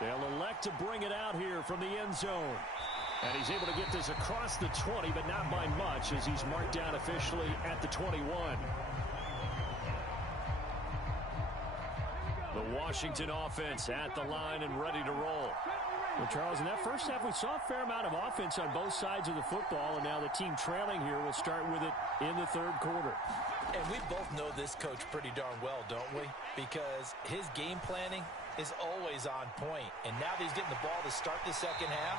They'll elect to bring it out here from the end zone. And he's able to get this across the 20, but not by much as he's marked down officially at the 21. The Washington offense at the line and ready to roll. Well, Charles, in that first half, we saw a fair amount of offense on both sides of the football, and now the team trailing here will start with it in the third quarter. And we both know this coach pretty darn well, don't we? Because his game planning is always on point. And now that he's getting the ball to start the second half,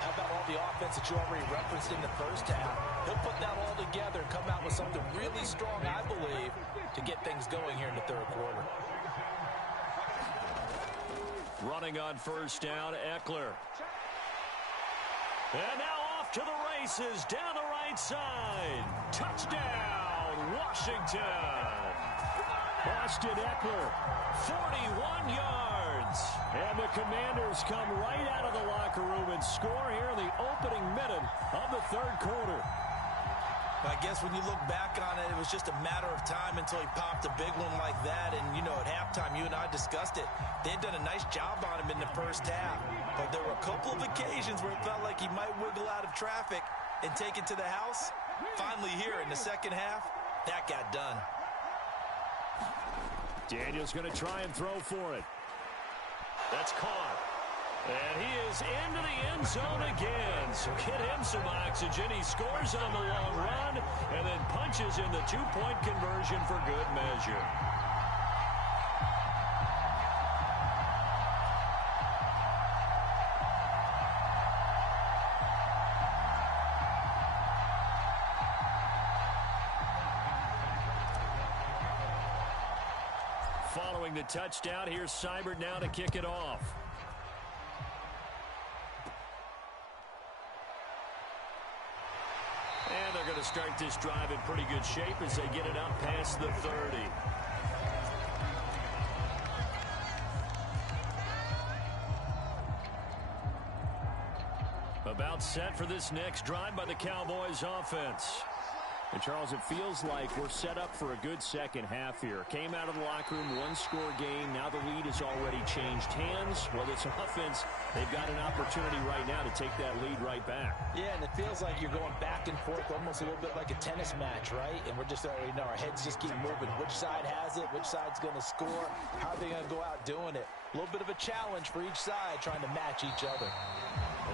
how about all the offense that you already referenced in the first half? He'll put that all together and come out with something really strong, I believe, to get things going here in the third quarter. Running on first down, Eckler. And now off to the races, down the right side. Touchdown, Washington. Austin Eckler, 41 yards. And the Commanders come right out of the locker room and score here in the opening minute of the third quarter. I guess when you look back on it, it was just a matter of time until he popped a big one like that. And, you know, at halftime, you and I discussed it. They had done a nice job on him in the first half. But there were a couple of occasions where it felt like he might wiggle out of traffic and take it to the house. Finally here in the second half, that got done. Daniel's going to try and throw for it. That's caught. And he is into the end zone again. So get him some oxygen. He scores on the long run and then punches in the two-point conversion for good measure. Following the touchdown, here's Seibert now to kick it off. And they're going to start this drive in pretty good shape as they get it up past the 30. About set for this next drive by the Cowboys offense. And Charles, it feels like we're set up for a good second half here. Came out of the locker room, one-score game. Now the lead has already changed hands. Well, this offense, they've got an opportunity right now to take that lead right back. Yeah, and it feels like you're going back and forth almost a little bit like a tennis match, right? And we're just already know our heads just keep moving. Which side has it? Which side's going to score? How are they going to go out doing it? A little bit of a challenge for each side trying to match each other.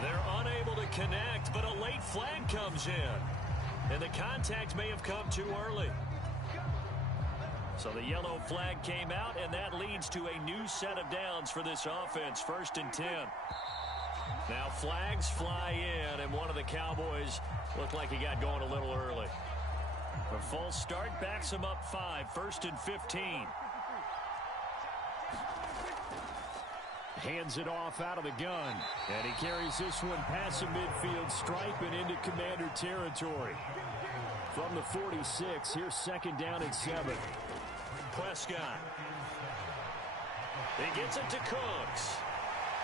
They're unable to connect, but a late flag comes in. And the contact may have come too early. So the yellow flag came out, and that leads to a new set of downs for this offense. 1st and 10. Now flags fly in, and one of the Cowboys looked like he got going a little early. A false start backs him up 5. 1st and 15. Hands it off out of the gun. And he carries this one past the midfield stripe and into Commander territory. From the 46, here's 2nd down and 7. Prescott. He gets it to Cooks.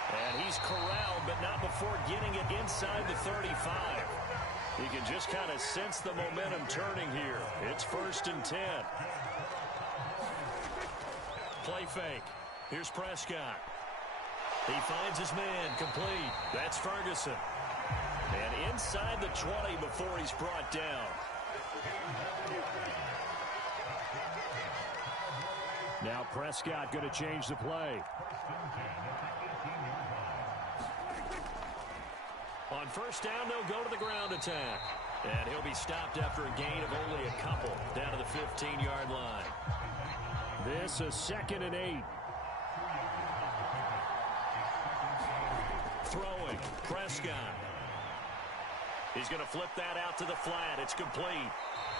And he's corralled, but not before getting it inside the 35. You can just kind of sense the momentum turning here. It's 1st and 10. Play fake. Here's Prescott. He finds his man complete. That's Ferguson. And inside the 20 before he's brought down. Now Prescott going to change the play. On 1st down, they'll go to the ground attack. And he'll be stopped after a gain of only a couple down to the 15-yard line. This is 2nd and 8. Throwing, Prescott. He's going to flip that out to the flat. It's complete.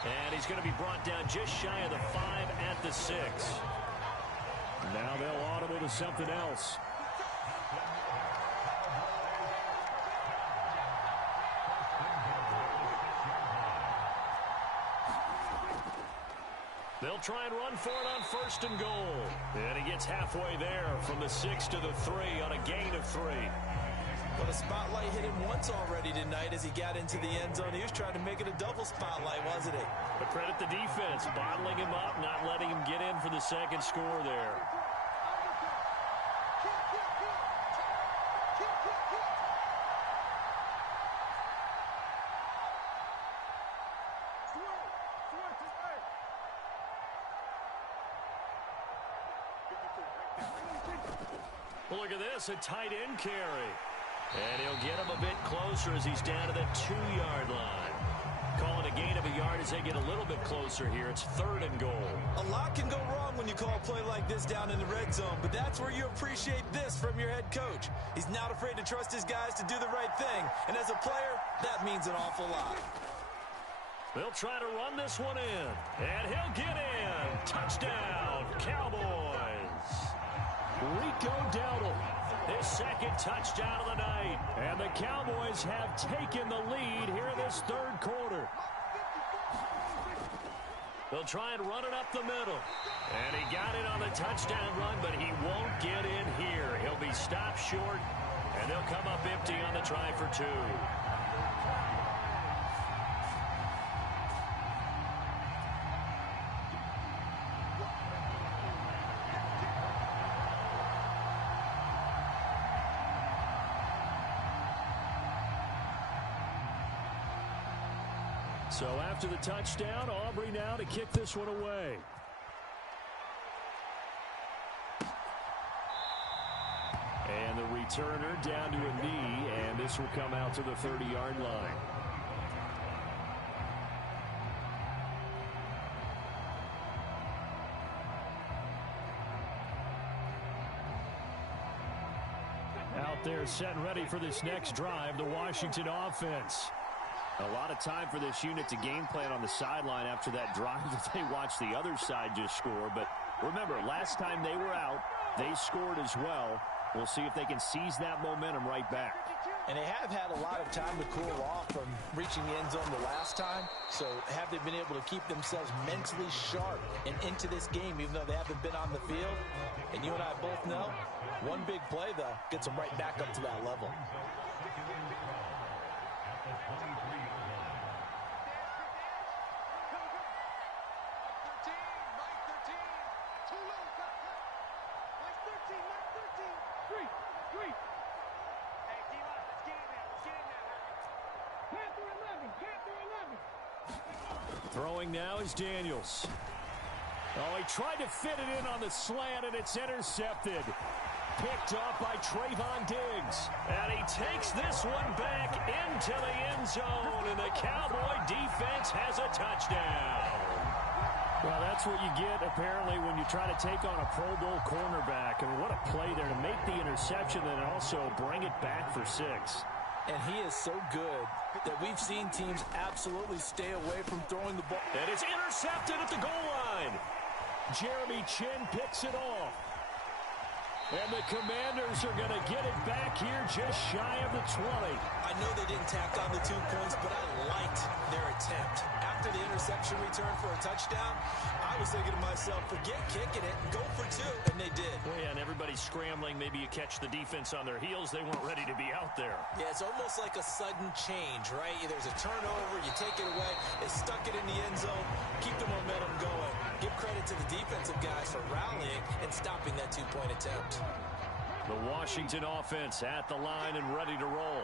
And he's going to be brought down just shy of the 5 at the 6. Now they'll audible to something else. They'll try and run for it on 1st and goal. And he gets halfway there from the 6 to the 3 on a gain of 3. Well, the spotlight hit him once already tonight as he got into the end zone. He was trying to make it a double spotlight, wasn't he? But credit the defense, bottling him up, not letting him get in for the second score there. Well, look at this, a tight end carry. And he'll get him a bit closer as he's down to the 2-yard line. Call it a gain of a yard as they get a little bit closer here. It's 3rd and goal. A lot can go wrong when you call a play like this down in the red zone, but that's where you appreciate this from your head coach. He's not afraid to trust his guys to do the right thing, and as a player, that means an awful lot. They'll try to run this one in, and he'll get in. Touchdown, Cowboys. Rico Dowdle, his 2nd touchdown of the night. And the Cowboys have taken the lead here in this 3rd quarter. They'll try and run it up the middle. And he got it on the touchdown run, but he won't get in here. He'll be stopped short, and they'll come up empty on the try for 2. So after the touchdown, Aubrey now to kick this one away. And the returner down to a knee, and this will come out to the 30-yard line. Out there set and ready for this next drive, the Washington offense. A lot of time for this unit to game plan on the sideline after that drive that they watched the other side just score. But remember, last time they were out, they scored as well. We'll see if they can seize that momentum right back. And they have had a lot of time to cool off from reaching the end zone the last time. So have they been able to keep themselves mentally sharp and into this game, even though they haven't been on the field? And you and I both know, one big play, though, gets them right back up to that level. Throwing now is Daniels. Oh, he tried to fit it in on the slant, and it's intercepted. Picked off by Trayvon Diggs. And he takes this one back into the end zone, and the Cowboy defense has a touchdown. Well, that's what you get, apparently, when you try to take on a Pro Bowl cornerback. I mean, what a play there to make the interception and also bring it back for 6. And he is so good that we've seen teams absolutely stay away from throwing the ball. And it's intercepted at the goal line. Jeremy Chin picks it off. And the Commanders are going to get it back here just shy of the 20. I know they didn't tack on the 2 points, but I liked their attempt. After the interception return for a touchdown, I was thinking to myself, forget kicking it and go for 2, and they did. Well, yeah, and everybody's scrambling. Maybe you catch the defense on their heels. They weren't ready to be out there. Yeah, it's almost like a sudden change, right? There's a turnover, you take it away, they stuck it in the end zone, keep the momentum going. Give credit to the defensive guys for rallying and stopping that 2-point attempt. The Washington offense at the line and ready to roll.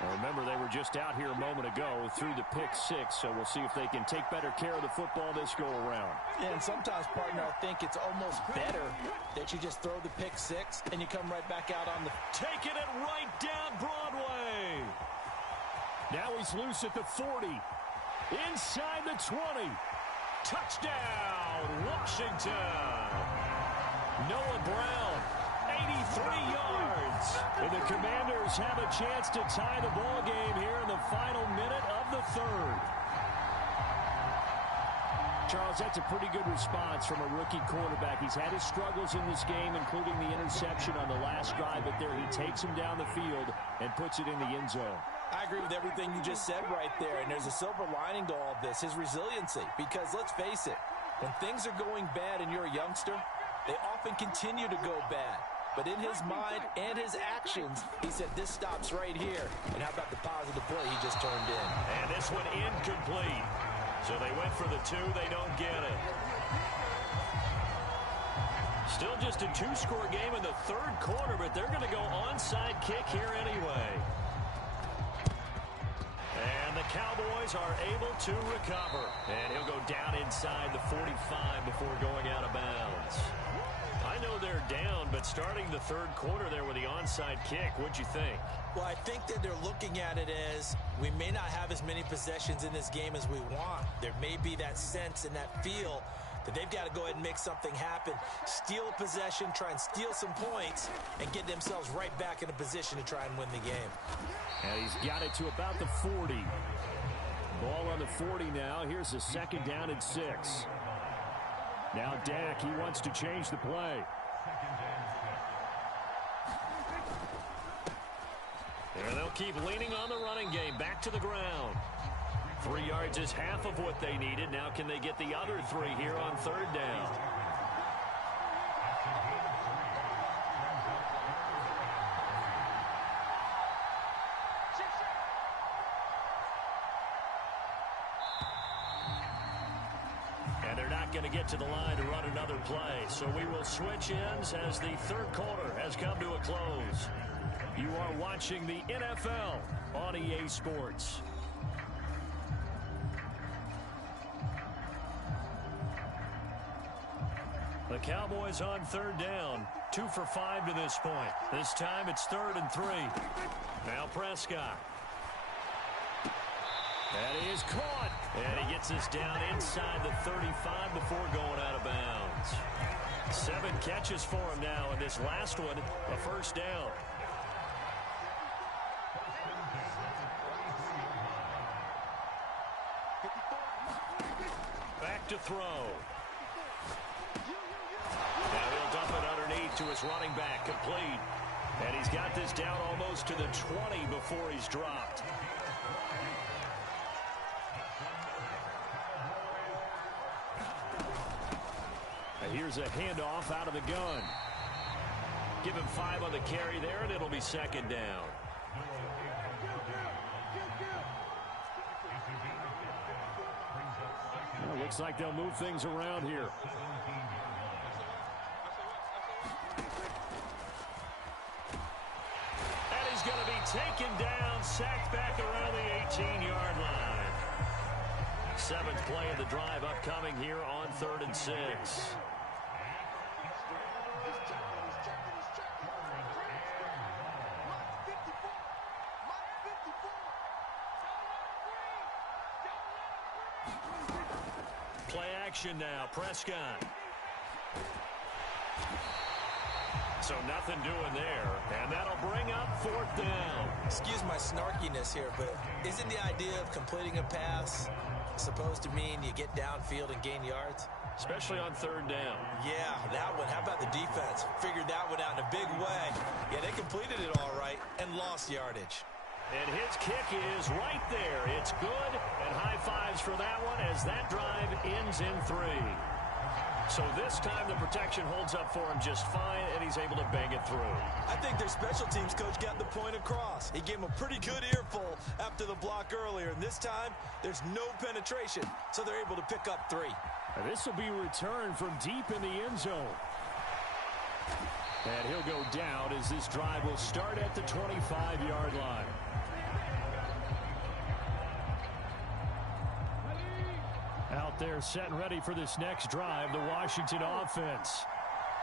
Now remember, they were just out here a moment ago through the pick 6, so we'll see if they can take better care of the football this go-around. Yeah, and sometimes, partner, I think it's almost better that you just throw the pick 6 and you come right back out on the... Taking it right down Broadway. Now he's loose at the 40. Inside the 20. Touchdown, Washington. Noah Brown, 83 yards. And the Commanders have a chance to tie the ball game here in the final minute of the 3rd. Charles, that's a pretty good response from a rookie quarterback. He's had his struggles in this game, including the interception on the last drive, but there he takes him down the field and puts it in the end zone. I agree with everything you just said right there, and there's a silver lining to all of this, his resiliency. Because let's face it, when things are going bad and you're a youngster, they often continue to go bad. But in his mind and his actions, he said, this stops right here. And how about the positive play he just turned in? And this one incomplete. So they went for the 2, they don't get it. Still just a two-score game in the third quarter, but they're going to go onside kick here anyway. And the Cowboys are able to recover. And he'll go down inside the 45 before going out of bounds. I know they're down, but starting the third quarter there with the onside kick, what'd you think? Well, I think that they're looking at it as we may not have as many possessions in this game as we want. There may be that sense and that feel that they've got to go ahead and make something happen, steal a possession, try and steal some points, and get themselves right back in a position to try and win the game. And he's got it to about the 40. Ball on the 40 now. Here's a second down and 6. Now Dak, he wants to change the play. And they'll keep leaning on the running game. Back to the ground. 3 yards is half of what they needed. Now can they get the other 3 here on third down? And they're not going to get to the line to run another play. So we will switch ends as the third quarter has come to a close. You are watching the NFL on EA Sports. The Cowboys on third down. 2 for 5 to this point. This time it's 3rd and 3. Now Prescott. That is caught. And he gets us down inside the 35 before going out of bounds. 7 catches for him now, and this last one, a first down. Back to throw. Now he'll dump it underneath to his running back, complete. And he's got this down almost to the 20 before he's dropped. Here's a handoff out of the gun. Give him 5 on the carry there, and it'll be second down. Well, looks like they'll move things around here. And he's going to be taken down, sacked back around the 18-yard line. 7th play of the drive upcoming here on 3rd and 6. Play action now, Prescott. So nothing doing there, and that'll bring up 4th down. Excuse my snarkiness here, but isn't the idea of completing a pass supposed to mean you get downfield and gain yards? Especially on 3rd down. Yeah, that one. How about the defense? Figured that one out in a big way. Yeah, they completed it all right and lost yardage. And his kick is right there. It's good, and high fives for that one as that drive ends in 3. So this time the protection holds up for him just fine, and he's able to bang it through. I think their special teams coach got the point across. He gave him a pretty good earful after the block earlier, and this time there's no penetration, so they're able to pick up 3. And this will be returned from deep in the end zone. And he'll go down as this drive will start at the 25-yard line. Out there set and ready for this next drive, the Washington offense.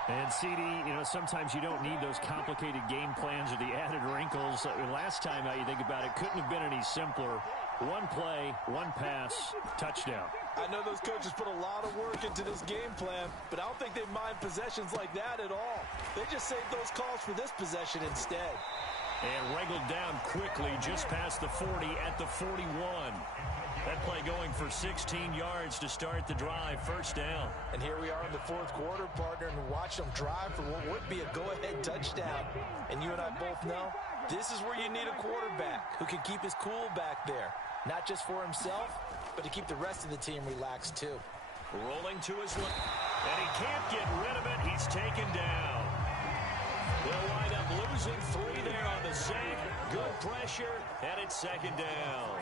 And CD, you know, sometimes you don't need those complicated game plans or the added wrinkles. Last time out, you think about it, couldn't have been any simpler. 1 play, 1 pass, touchdown. I know those coaches put a lot of work into this game plan, but I don't think they mind possessions like that at all. They just saved those calls for this possession instead. And wrangled down quickly just past the 40 at the 41. That play going for 16 yards to start the drive, first down. And here we are in the 4th quarter, partner, and watch them drive for what would be a go-ahead touchdown. And you and I both know this is where you need a quarterback who can keep his cool back there. Not just for himself, but to keep the rest of the team relaxed too. Rolling to his left, and he can't get rid of it. He's taken down. They'll wind up losing 3 there on the sack. Good pressure, and it's second down.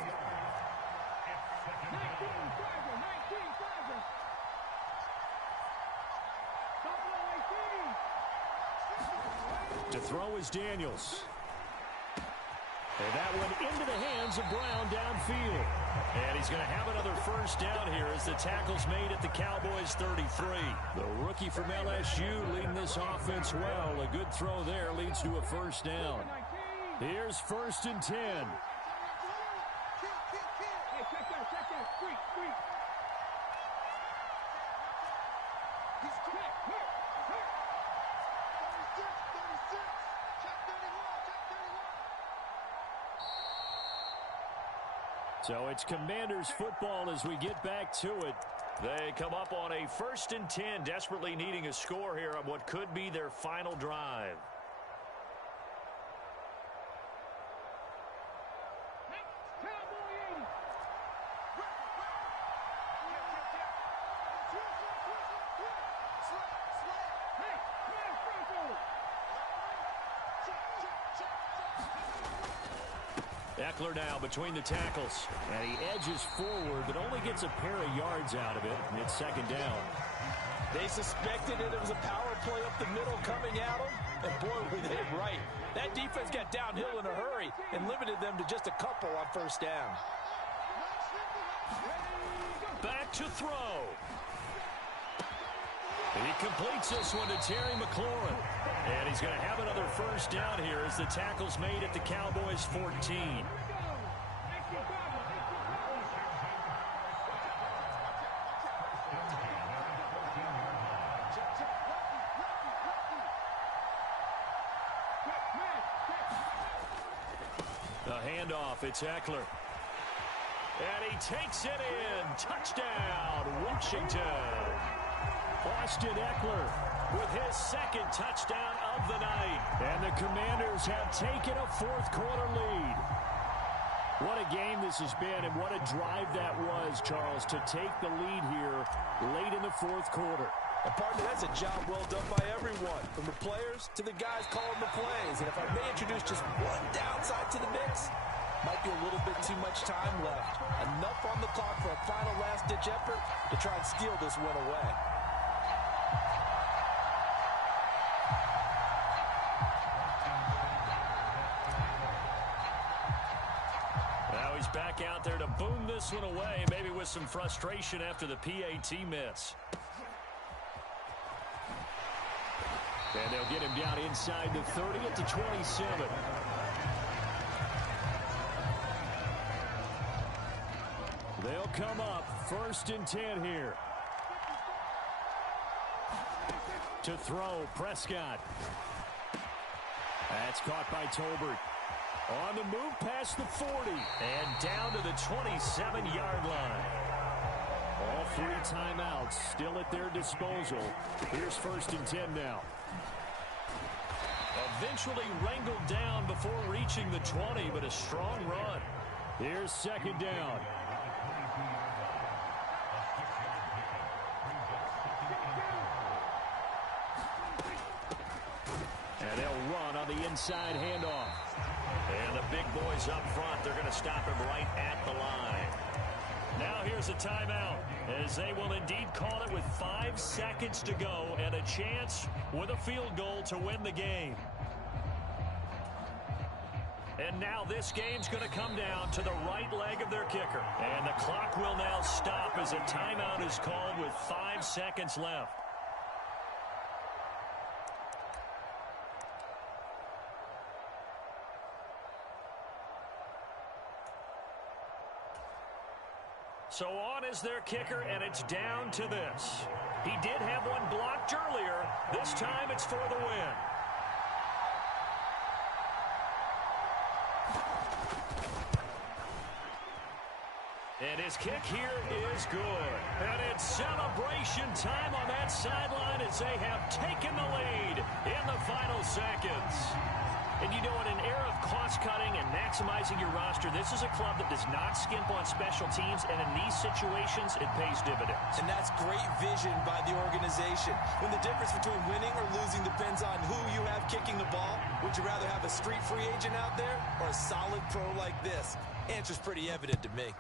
To throw is Daniels. And that went into the hands of Brown downfield. And he's going to have another first down here as the tackle's made at the Cowboys' 33. The rookie from LSU leading this offense well. A good throw there leads to a first down. Here's 1st and 10. So it's Commanders football as we get back to it. They come up on a 1st and 10, desperately needing a score here on what could be their final drive. Eckler now between the tackles. And he edges forward, but only gets a pair of yards out of it. And it's 2nd down. They suspected it was a power play up the middle coming at them. And boy, were they right. That defense got downhill in a hurry and limited them to just a couple on 1st down. Back to throw. He completes this one to Terry McLaurin. And he's going to have another first down here as the tackle's made at the Cowboys' 14. The handoff, it's Eckler. And he takes it in. Touchdown, Washington. Austin Eckler with his 2nd touchdown of the night. And the Commanders have taken a 4th quarter lead. What a game this has been, and what a drive that was, Charles, to take the lead here late in the 4th quarter. And partner, that's a job well done by everyone, from the players to the guys calling the plays. And if I may introduce just one downside to the mix, might be a little bit too much time left. Enough on the clock for a final last-ditch effort to try and steal this win away. He's back out there to boom this one away, maybe with some frustration after the PAT miss. And they'll get him down inside the 30 at the 27. They'll come up 1st and 10 here. To throw, Prescott. That's caught by Tolbert. On the move past the 40 and down to the 27-yard line. All 3 timeouts still at their disposal. Here's 1st and 10 now. Eventually wrangled down before reaching the 20, but a strong run. Here's 2nd down. And they'll run on the inside handoff. And the big boys up front, they're going to stop him right at the line. Now here's a timeout, as they will indeed call it with 5 seconds to go and a chance with a field goal to win the game. And now this game's going to come down to the right leg of their kicker. And the clock will now stop as a timeout is called with 5 seconds left. So on is their kicker, and it's down to this. He did have one blocked earlier. This time it's for the win. And his kick here is good. And it's celebration time on that sideline as they have taken the lead in the final seconds. And you know, in an era of cost-cutting and maximizing your roster, this is a club that does not skimp on special teams, and in these situations, it pays dividends. And that's great vision by the organization. When the difference between winning or losing depends on who you have kicking the ball, would you rather have a street free agent out there or a solid pro like this? Answer's pretty evident to me.